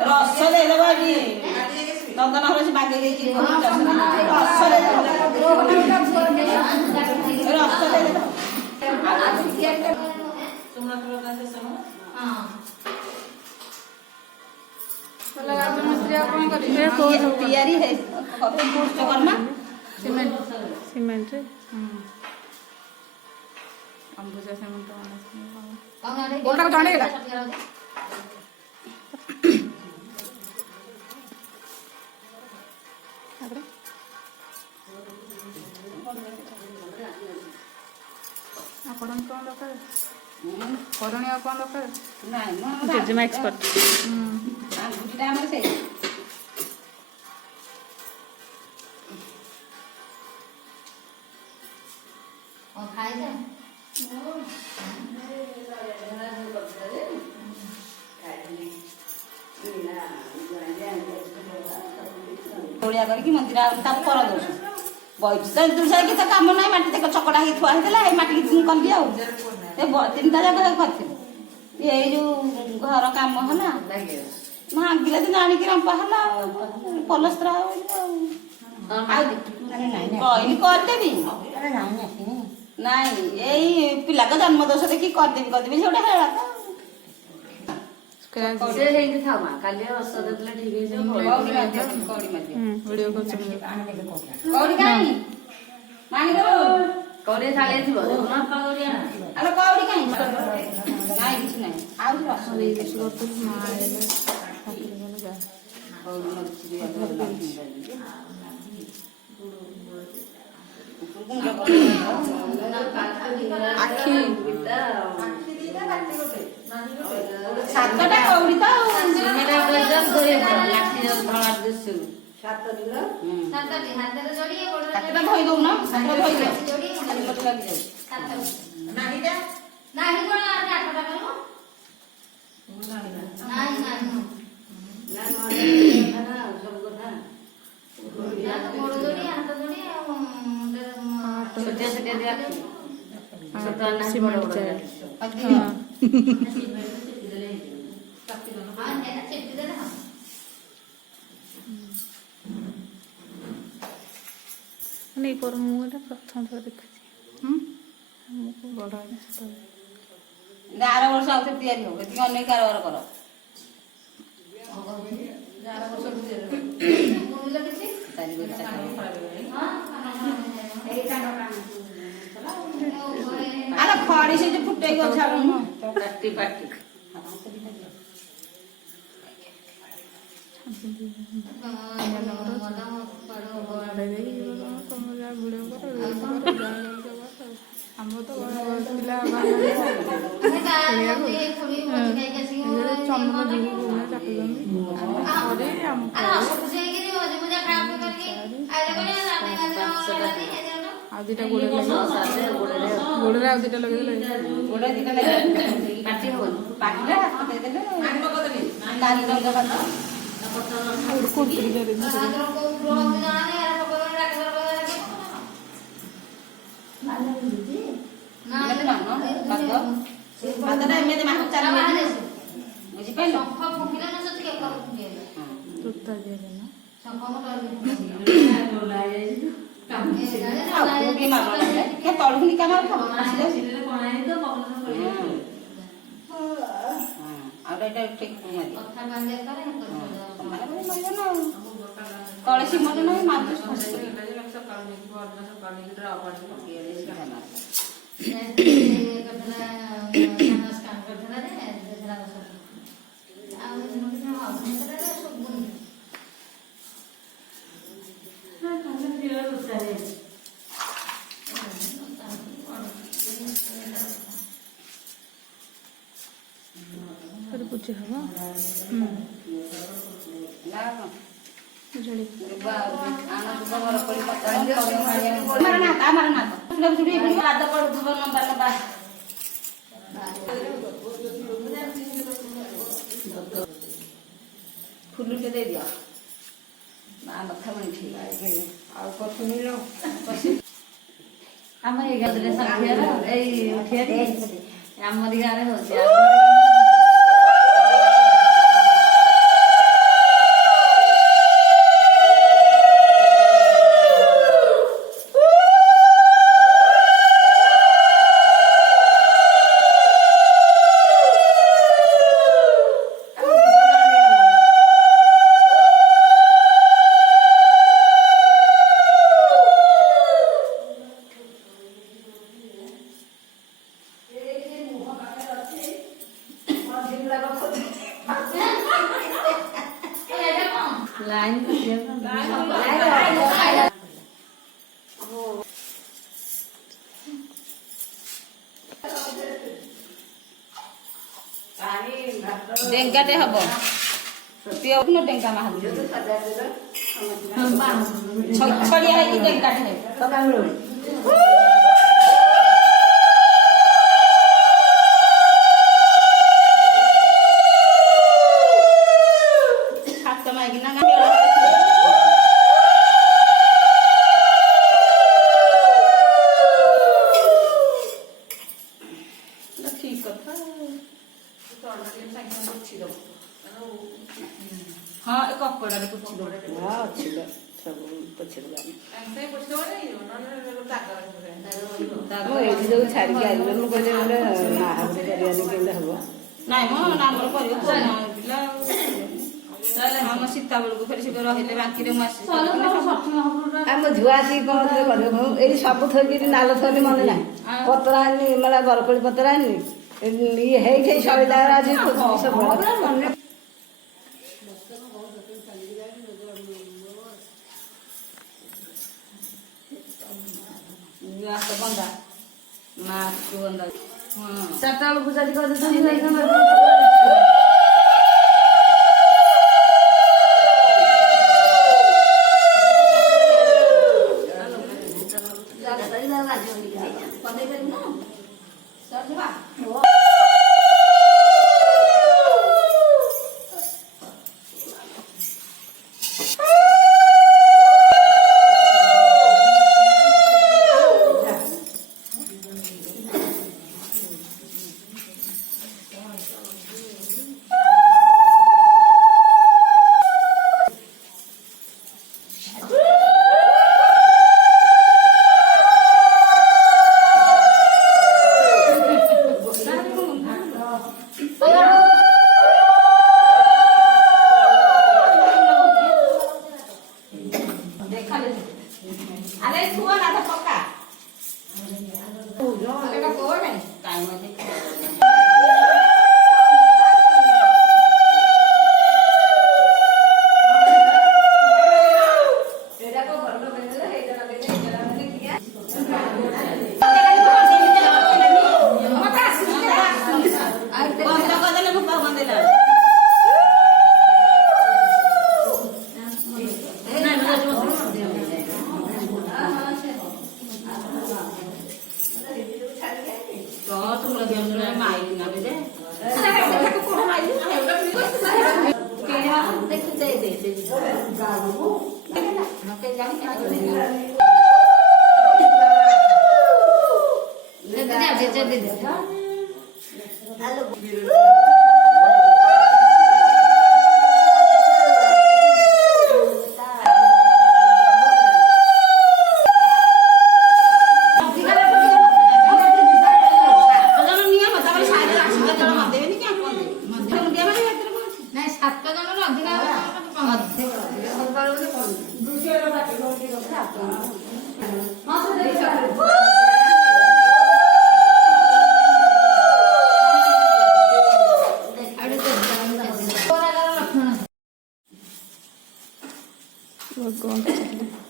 ରସ ଦେଇଦେବ ଏଠି ଚନ୍ଦନ ହଳ ସେ ବାଗେଇ ଦେଇଛି ରସ ଦେଇଦେବ ତିଆରି କର୍ମା ସିମେଣ୍ଟ ଅମ୍ବୁଜା ସିମେଣ୍ଟ ଜଣେଇଲା ଆପଣ କ'ଣ ଦରକାର କରଣୀ ଆଉ କ'ଣ ଦରକାର ଜେଜେମା ଏକ୍ସପର୍ଟ ଆମର ସେଇ ଓଳିଆ କରିକି ମନ୍ଦିର ତାକୁ କର ଦଉଛୁ ବଇଛୁ ତ ଦୁର୍ସାକି ତ କାମ ନାହିଁ ମାଟି ଦେଖ ଚକଡ଼ା ହେଇକି ଥୁଆ ହେଇଥିଲା ଏଇ ମାଟିକି କଲି ଆଉ ତିନିଟା ଯାକ କରିଥିଲି ଏଇ ଯୋଉ ଘର କାମ ହେଲା ଭାଙ୍ଗିଲେ ତ ଜାଣିକି ରମ୍ପା ହେଲା ଆଉ ପଲସ୍ତ୍ର କହିଲି କରିଦେବି ନାଇଁ ଏଇ ପିଲାଙ୍କ ଜନ୍ମ ଦୋଷ ଦେଖି କରିଦେବି ସେ ଗୋଟେ ହେଲା ଆଖି ସାତଟା କଉଡ଼ି ତ ସାତଟା ଧୋଇ ଦଉନ ସାତଟା ଧୋଇ ଦିଅ नहीं पर मुझे प्रथम थर देखी बड़ आर वर्ष आउ तैयारी हो अनेक कारबार कर अरे खड़ी से फुटे पाटी पाटी ଆମର ତ ପିଲା ଚନ୍ଦନ ଯିବୁ ଚାକୁଛନ୍ତି ଆଉ ଦିଟା ଗୋଡ଼ରେ ଆଉ ଦିଟା ଲଗେଇଦେଲେ कलसी मत नहीं पूछे हम ଲୁଟେ ଦେଇଦିଅ ମା କଥା ମଣି ଠିକ ଆଉ କଥୁନିଲ ଆମ ଏଇ ଗାଁରେ ସଂଖ୍ୟାର ଏଇ ଉଠିଆରି ଆମରି ଗାଁରେ ହଉଛି ଲାଇନ୍ ଡେଙ୍ଗାଟେ ହବ ପିଅନ ଡେଙ୍ଗା ମାହାନ୍ତି ଛଡ଼ିଆ ହେଇକି ଡେଙ୍ଗାଟେ ହେବ ହାତ ମାଇକିନା ଠିକ କଥା ହଁ ଏ କପଡ଼ାରେ ପୋଛି ଦବ ଅଛି ସବୁ ପଛରେ ଏଇଠି ଯୋଉ ଛାଡ଼ିକି ଆସିବେ ମୁଁ କହିଲି ଗୋଟେ ମାହାପୁର କରିବାନି କେମିତି ହବ ନାଇଁ ମ ଆମର କରିବ ପିଲା ଆମ ସୀତା ବେଳକୁ ଫେରି ସେ ରହିଲେ ବାକିରେ ମୁଁ ଆସି ଆମ ଝୁଆ ଆସିକି କଣ କରିବ ଏଇ ସବୁ ଥୋଇକି ନାଲ ଥୋଇଲି ମନେ ନାହିଁ ପତ୍ର ଆଣିନି ମାନେ ବରକୋଳି ପତ୍ର ଆଣିନି ଇଏ ହେଇଠି ଶଳିଦାର ଆଜି ସବୁ ବନ୍ଦା ମାକୁ ବନ୍ଦା ହଁ ଚାରିଟା ବେଳକୁ ଯଦି କରିଦେଇଥାନ୍ତି আরে ছুয়া না তো পকা এটা কোন নাই টাইম আছে এটা কো বড় বেলে এইটা লগে এইটা লগে কিয়া মতা আসি আর বন্ধ করে দেলে মুখ বন্ধ দিলা We're going to